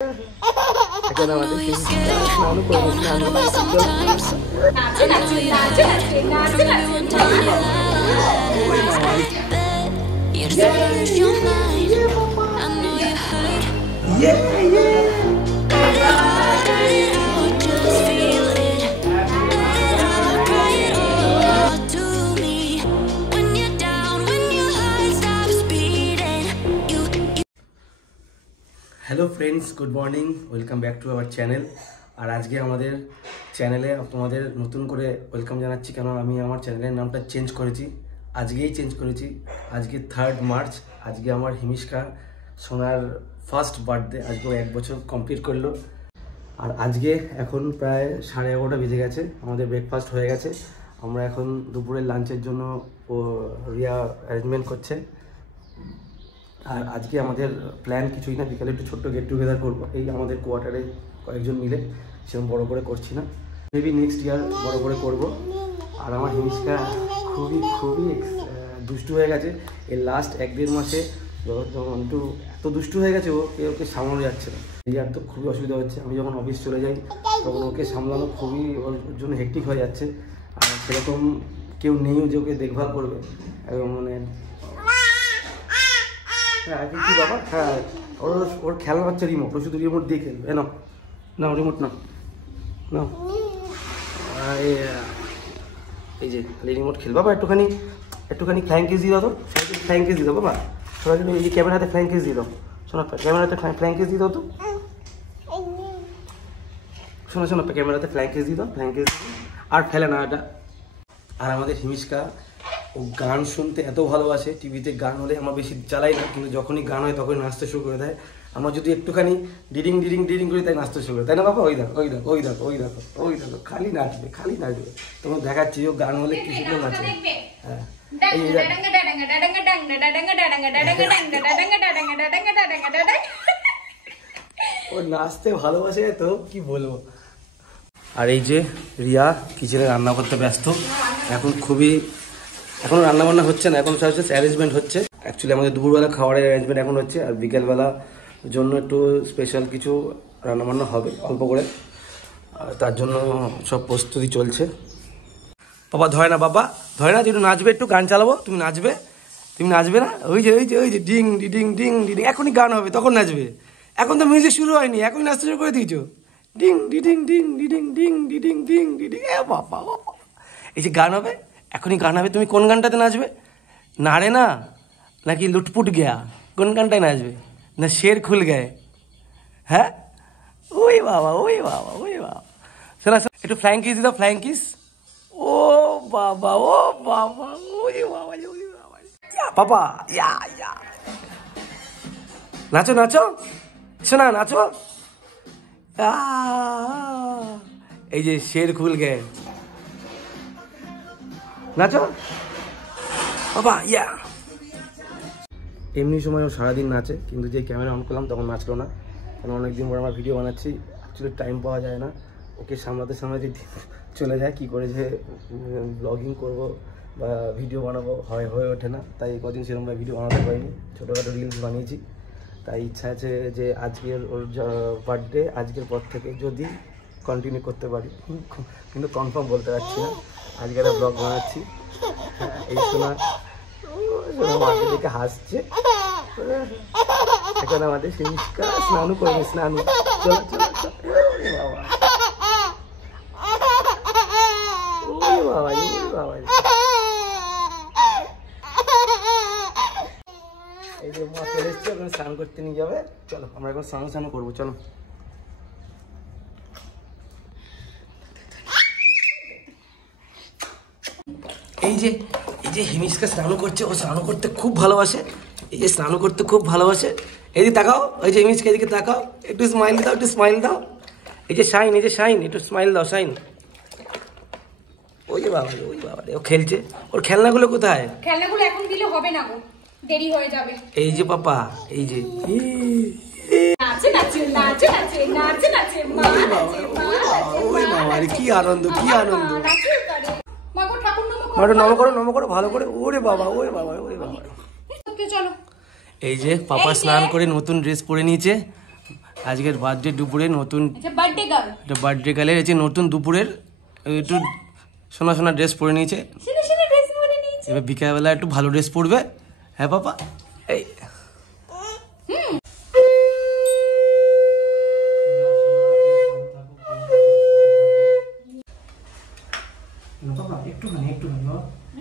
এখন আমাদের স্নান করে স্নান hello friends good morning welcome back to our channel और आज के हमारे चैनले तुम्हारे नतून करे वेलकम जानाচ্ছি কেন আমি আমার চ্যানেলের নামটা চেঞ্জ করেছি আজকেই চেঞ্জ করেছি আজকে 3 মার্চ আজকে আমার হিমিশকা সোনার ফার্স্ট বার্থডে আজকে 1 বছর কমপ্লিট করলো আর আজকে এখন প্রায় 11:30 বেজে গেছে আমাদের ব্রেকফাস্ট হয়ে গেছে আমরা এখন দুপুরের লাঞ্চের জন্য রিয়া অ্যারেঞ্জমেন্ট করছে আর আজকে আমাদের প্ল্যান কিছুই না বিকালে একটু ছোট্ট গেট টুগেদার করবো এই আমাদের কোয়ার্টারে কয়েকজন মিলে সেরকম বড় করে করছি না মেবি নেক্সট ইয়ার বড় করে করব আর আমার হিমিশকা খুবই দুষ্টু হয়ে গেছে এই লাস্ট 1-1.5 মাসে যখন একটু এত দুষ্টু হয়ে গেছে ওকে সামলানো যাচ্ছে না ইয়ার তো খুবই অসুবিধা হচ্ছে আমি যখন অফিস চলে যাই তখন ওকে সামলানো খুবই ওর জন্য হেক্টিক হয়ে যাচ্ছে আর সেরকম কেউ নেইও যে ওকে দেখভাল করবে মানে হ্যাঁ কি বাবা হ্যাঁ ওর খেলনা হচ্ছে রিমোট ও শুধু রিমোট দিয়ে খেলবে না রিমোট না এই যে রিমোট খেল বাবা একটুখানি ফ্ল্যাং কিস দিয়ে দাও তো ফ্ল্যাং কিস দিয়ে দাও বাবা সবাই এই যে ক্যামেরাতে ফ্ল্যাং কিস দিয়ে দাও শোনো ক্যামেরাতে ফ্ল্যাং কিস দিয়ে দাও তো শোনো ক্যামেরাতে ফ্ল্যাং কিস দিয়ে দাও আর ফেলে না এটা আর আমাদের হিমিশকা ও গান শুনতে এত ভালোবাসে টিভিতে গান হলে আমরা বেশি চালাই না কিন্তু যখনই গান হয় তখনই নাচতে শুরু করে দেয় আমরা যদি একটুখানি ডিডিং করি তাই নাচতে শুরু করে তাই না বাবা ওই দেখো খালি নাচবে তোমার দেখাচ্ছি ও গান হলে কি সুন্দর নাচে হ্যাঁ ও নাচতে ভালোবাসে তো কি বলবো আর এই যে রিয়া কিচেনে রান্না করতে ব্যস্ত এখন রান্নাবান্না হচ্ছে না এখন সব অ্যারেঞ্জমেন্ট হচ্ছে অ্যাকচুয়ালি আমাদের দুপুরবেলা খাবারের অ্যারেঞ্জমেন্ট এখন হচ্ছে আর বিকেলবেলা জন্য একটু স্পেশাল কিছু রান্নাবান্না হবে অল্প করে আর তার জন্য সব প্রস্তুতি চলছে বাবা ধরে না তুই একটু নাচবে একটু গান চালাবো তুমি নাচবে না ওই যে ডিং ডিং এখনই গান হবে তখন নাচবে এখন তো মিউজিক শুরু হয়নি এখনই নাচতে শুরু করে দিয়েছো ডিং এ বাবা এই যে গান হবে এখনই গান হবে তুমি কোন গানটাতে নাচবে না রে না নাকি লুটপুট গেয়া কোন গানটায় নাচবে না শের খুল গায়ে হ্যাঁ ওই বাবা শোনা একটু ফ্ল্যাঙ্কিস দিও ফ্ল্যাঙ্কিস ও বাবা ওই বাবা ইয়া নাচো শোনা নাচো এই যে শের খুল গায়ে নাচো বাবা ইয়া এমনি সময় ও সারাদিন নাচে কিন্তু যে ক্যামেরা অন করলাম তখন নাচলো না কারণ অনেকদিন পর আমরা ভিডিও বানাচ্ছি অ্যাকচুয়ালি টাইম পাওয়া যায় না ওকে সামলাতে চলে যায় কী করে যে ব্লগিং করব বা ভিডিও বানাবো হয়ে ওঠে না তাই কদিন সেরকমভাবে ভিডিও বানাতে পারিনি ছোটোখাটো রিলস বানিয়েছি তাই ইচ্ছা আছে যে আজকের ওর বার্থডে আজকের পর থেকে যদি কন্টিনিউ করতে পারি কিন্তু কনফার্ম বলতে পারছি না আজকে একটা ব্লগ বানাচ্ছি এই শোনা মাকে দেখে হাসছে এখন আমাদের হিমিশকা স্নান করবে চলো বাবা এই যে মা চলে এসছে ওখানে স্নান করতে নিয়ে যাবে চলো আমরা এখন স্নান করবো চলো এই যে হিমিশকা স্নান করছে ও স্নান করতে খুব ভালোবাসে এই যে তাকাও ওই যে হিমিশকা এদিকে তাকাও একটু স্মাইল দাও এই যে শাইন একটু স্মাইল দাও শাইন ওই বাবা ও খেলছে ওর খেলনাগুলো কোথায় খেলনাগুলো এখন দিলে হবে না গো দেরি হয়ে যাবে এই যে পাপা এই যে নাচে ওই বাবা কি আনন্দ নম করো ভালো করে ওরে বাবা চলো এই যে পাপা স্নান করে নতুন ড্রেস পরে নিয়েছে আজকের বার্থডে দুপুরে নতুন বার্থডে গার্ল এটা বার্থডে গার্লের এই যে নতুন দুপুরের একটু সোনা সোনা ড্রেস পরে নিয়েছে। এবার বিকালবেলা একটু ভালো ড্রেস পরবে। হ্যাঁ পাপা এই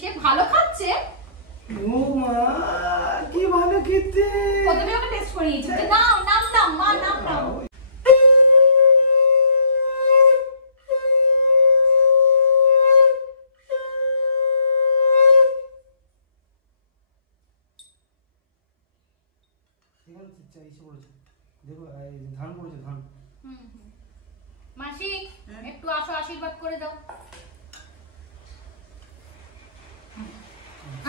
সে ভালো খাচ্ছে। ও মা কি ভালো খেতে। প্রথমে ওকে টেস্ট করিয়েছি। নাও নাম নাম মা নাম নাও। ধান পড়েছে ধান। মাসি একটু আসো আশীর্বাদ করে দাও।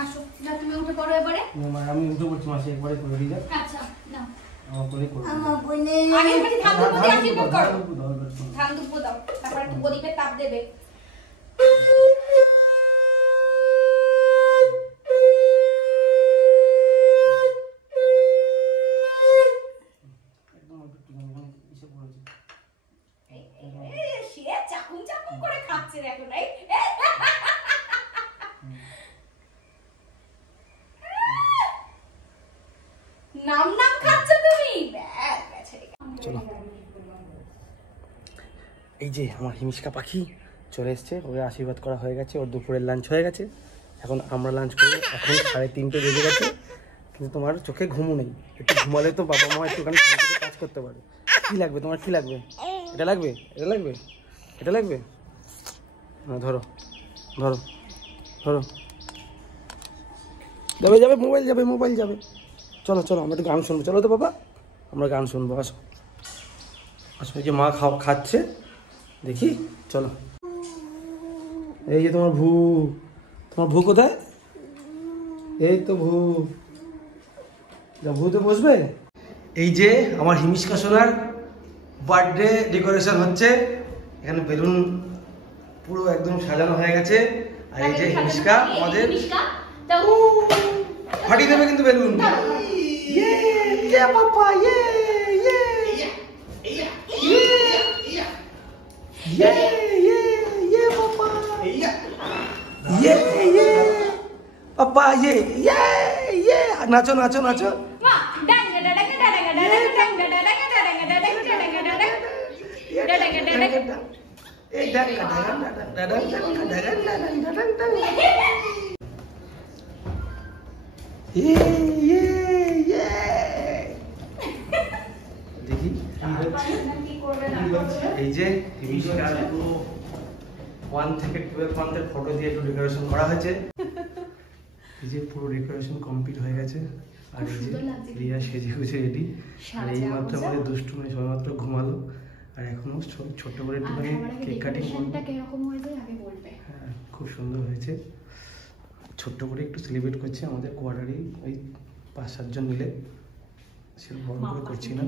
আসো না তুমি উঠে পড়ো এবারে। আমি উঠে পড়ছি মাসি একবারে করে দিই। আচ্ছা নাও আমার করে করো। আমার বনে আগে থেকে ধান দুব্বো দিয়ে আশীর্বাদ করো। ধান দুব্বো দাও তারপর একটু প্রদীপের তাপ দেবে। সে চাকুম চাকুম করে খাচ্ছে দেখো নাই। নাম নাম খাচ্ছ তুমি। চলো এই যে আমার হিমিশকা পাখি চলে এসছে। ওকে আশীর্বাদ করা হয়ে গেছে। ওর দুপুরের লাঞ্চ হয়ে গেছে। এখন আমরা লাঞ্চ করবো। এখন 3:30 বেজে গেছে কিন্তু তোমার চোখে ঘুমও নেই। একটু ঘুমালে তো বাবা মা একটুখানি কাজ করতে পারে। কি লাগবে তোমার? কি লাগবে? এটা লাগবে? এটা লাগবে? এটা লাগবে? না ধরো ধরো ধরো। যাবে যাবে মোবাইল যাবে মোবাইল যাবে। চলো চলো আমরা একটু গান শুনবো। চলো তো বাবা আমরা গান শুনবো। আসো আসো। এই যে মা খাচ্ছে দেখি। চলো এই যে তোমার ভূ। তোমার ভূ কোথায়? এই তো ভূ। যা ভূতে বসবে। এই যে আমার হিমিশকা সোনার বার্থডে ডেকোরেশন হচ্ছে। এখানে বেলুন পুরো একদম সাজানো হয়ে গেছে। আর এই যে হিমিশকা আমাদের ফাটিয়ে দেবে কিন্তু বেলুন। ইয়ে পাপা ইয়ে ইয়ে ইয়ে ইয়ে ইয়ে পাপা ইয়ে ইয়ে পাপা ইয়ে ইয়ে ইয়ে। নাচো নাচো নাচো। দেখি এই যে হিমিশকার পুরো 1 থেকে 12 মান্থের ফটো দিয়ে একটু ডেকোরেশন করা হয়েছে। এই যে পুরো ডেকোরেশন কমপ্লিট হয়ে গেছে। আর এই যে রিয়া সেজে গুজে রেডি। আর এই মাত্র আমাদের দুষ্টু মেয়ে সবেমাত্র ঘুমালো। আর এখনো ছোট্ট করে একটুখানি কেক কাটিং করবো। হ্যাঁ খুব সুন্দর হয়েছে। ছোট্ট করে একটু সেলিব্রেট করছে আমাদের কোয়ার্টারই ওই 5-7 জন মিলে। সেরকম বড় করে করছি না।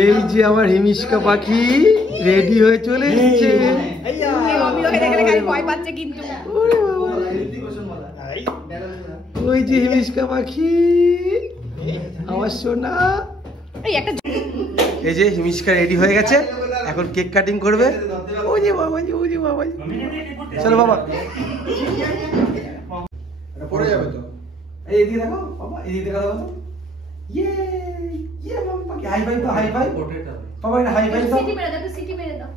এই যে আমার হিমিশকা পাখি রেডি হয়ে চলে এসেছে। ওই যে হিমিশকা পাখি আমার সোনা। এই যে হিমিশকা রেডি হয়ে গেছে। এখন কেক কাটিং করবে। ওই যে বাবা জি ওই যে বাবা জি। চলো বাবা পড়ে যাবে তো। এই এদিকে দেখো বাবা এদিকে দেখা দাও তো। ইয়ে ইয়ে মামা পাখি হাই ফাই তো হাই ফাই। বাবা এটা হাই ফাই তো। সিটি মেরে দাও সিটি মেরে দাও।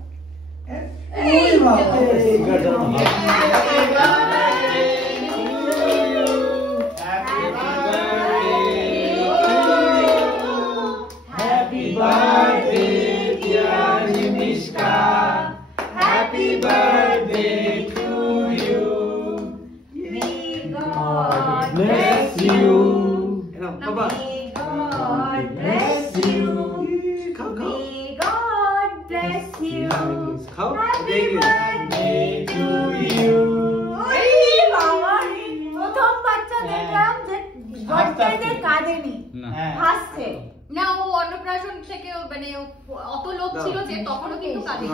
এই বাবা এই গাড়ি। Happy birthday, dear Himishka. Happy birthday to you. May God Bless you. Baba. God bless you. May God bless you. Happy birthday to you. আছে। না ও অন্নপ্রাশন থেকে মানে অত লোক ছিল যে তখনও কিন্তু কাঁদে।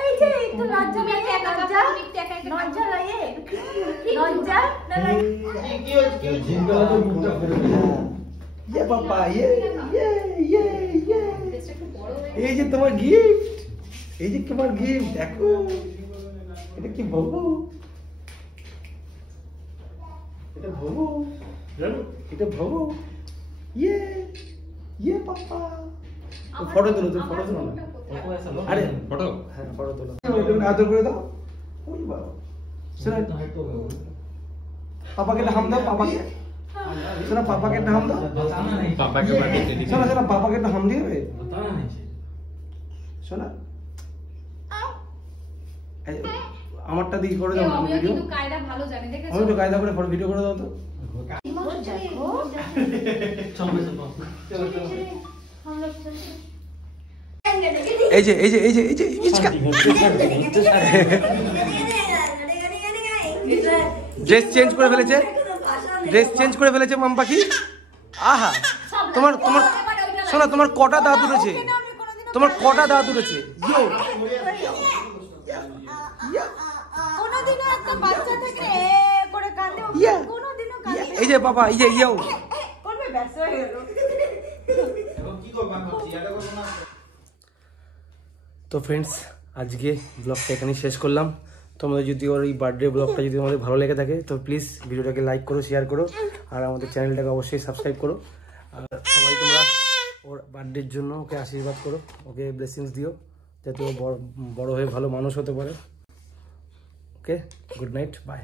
এই যে একটু লজ্জা লাগে, লজ্জা লাগে, লজ্জা না লাগে। ये पापा ये এই যে তোমার গিফট, এই যে তোমার গিফট দেখো, এটা কি ভবো, এটা ভবো, এটা ভবো, ये पापा ফটো তুলো, তুমি ফটো তুলো না। আরে ফটো, হ্যাঁ ফটো তুলো, তুমি আদর করে দাও। ওই বাবা শোনা, পাপাকে একটা হাম দাও, পাপাকে শোনা, পাপাকে একটা হাম দাও, पापा के बर्थडे के लिए শোনা শোনা, পাপাকে একটা হাম দিবে শোনা। আমারটা দিকে করে দাও আমিও ভিডিও, কিন্তু কায়দা ভালো জানি, দেখেছো? আমি একটু কায়দা করে ফটো ভিডিও করে দাও তো। এই যে এই যে এই যে এই যে ইচকা ড্রেস চেঞ্জ করে ফেলেছে, ড্রেস চেঞ্জ করে ফেলেছে মাম পাখি। আহা, তোমার তোমার শোনা, তোমার কটা দাঁত উঠেছে, তোমার কটা দাঁত উঠেছে। কোনোদিনও একটা বাচ্চা থেকে করে কাঁদে, কোনোদিনও কাঁদে। এই যে বাবা, এই যে ইয়েও করবে, ব্যস্ত হয়ে গেল। তো ফ্রেন্ডস, আজকে ব্লগটা এখানেই শেষ করলাম। তোমাদের যদি ওর এই বার্থডে ব্লগটা যদি আমাদের ভালো লেগে থাকে তো প্লিজ ভিডিওটাকে লাইক করো, শেয়ার করো, আর আমাদের চ্যানেলটাকে অবশ্যই সাবস্ক্রাইব করো। আর সবাই তোমরা ওর বার্থডের জন্য ওকে আশীর্বাদ করো, ওকে ব্লেসিংস দিও যাতে ও বড় হয়ে ভালো মানুষ হতে পারে। ওকে, গুড নাইট, বাই।